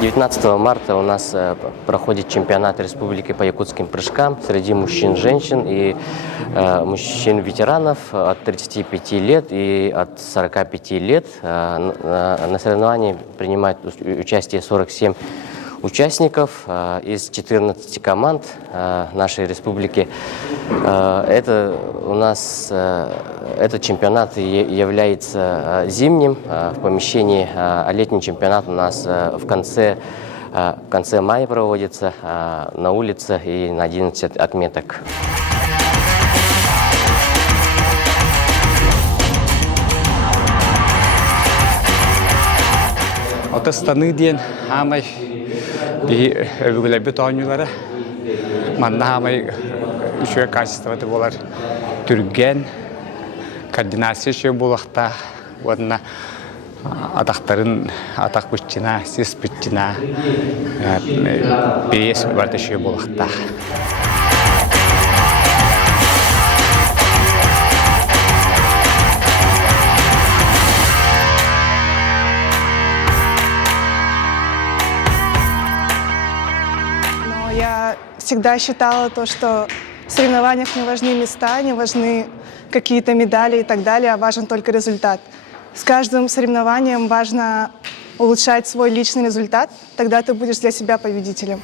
19 марта у нас проходит чемпионат республики по якутским прыжкам среди мужчин, женщин и мужчин-ветеранов от 35 лет и от 45 лет. На соревновании принимают участие 47 участников из 14 команд нашей республики. Этот чемпионат является зимним в помещении, а летний чемпионат у нас в конце мая проводится на улице и на 11 отметок. Отостаны ден хамай би өвгөлөбүт ойнуулары манна хамай үшө качествоты болар түрген координация шө булакта онна атактарын атак бутчина сис бутчина бес барды шө булакта. Я всегда считала то, что в соревнованиях не важны места, не важны какие-то медали и так далее, а важен только результат. С каждым соревнованием важно улучшать свой личный результат, тогда ты будешь для себя победителем.